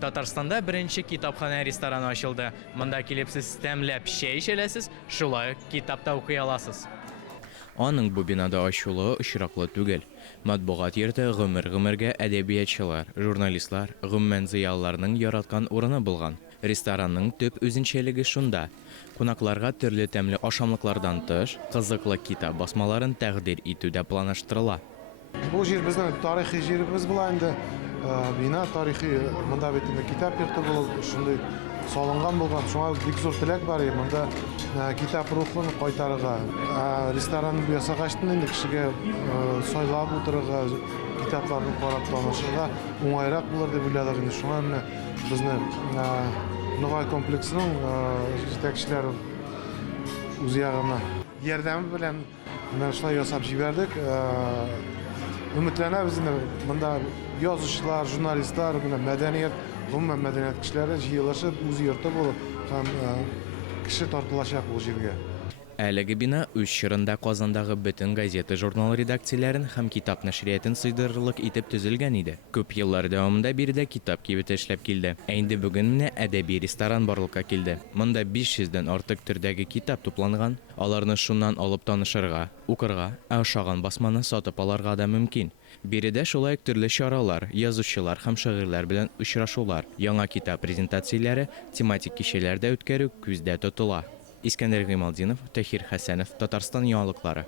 Татарстанда беренче китапхана рестораны ачылды. Монда килеп сез тәмләп чәй эчәләсез, шулай ук китап та укый аласыз. Аның бу бинада ачылуы очраклы түгел. Матбугат йорты гомер-гомергә әдәбиятчылар, журналистлар, гомумән зыялыларның яраткан урыны булган. Ресторанның төп үзенчәлеге шунда. Кунакларга төрле тәмле ашамлыклардан тыш, кызыклы китап басмаларын тәкъдим итүдә планлаштырыла. Бу җир безнең тарихи җиребез була инде. Бина тарихи, монда бит инде китап йорты булып, шундый салынган булган. Шуңа бик зур теләк бар иде. Монда китап рухын кайтарырга, ресторан ясагачлы инде кешегә сайлап утырырга, китапларны карап танышырга уңайрак булыр дип уйладык инде. Шуңа менә безне Новай комплексның җитәкчеләре үз ягына ярдәме белән менә шулай ясап җибәрдек. Өметләнәбез инде монда язучылар, журналистлар, мәдәният, гомумән мәдәният кешеләре җыелышып, үз йорты булып, һәм кеше тартылачак бу җиргә. Әлеге бина үз чорында Казандагы бөтен газета, журнал редакцияләрен һәм китап нәшриятын сыйдырырлык итеп төзелгән иде. Күп еллар дәвамында биредә китап кибете эшләп килде. Инде бүген менә әдәби ресторан барлыкка килде. Монда 500дән артык төрдәге китап тупланган. Аларны шуннан алып танышырга, укырга, ашаган басманы сатып алырга да мөмкин. Биредә шулай ук төрле чаралар, язучылар һәм шагыйрьләр белән очрашулар, яңа китап презентацияләре, тематик кичәләр дә үткәрү күздә тотыла. Искәндәр Гыймалдинов, Тахир Хәсәнов, Татарстан яңалыклары.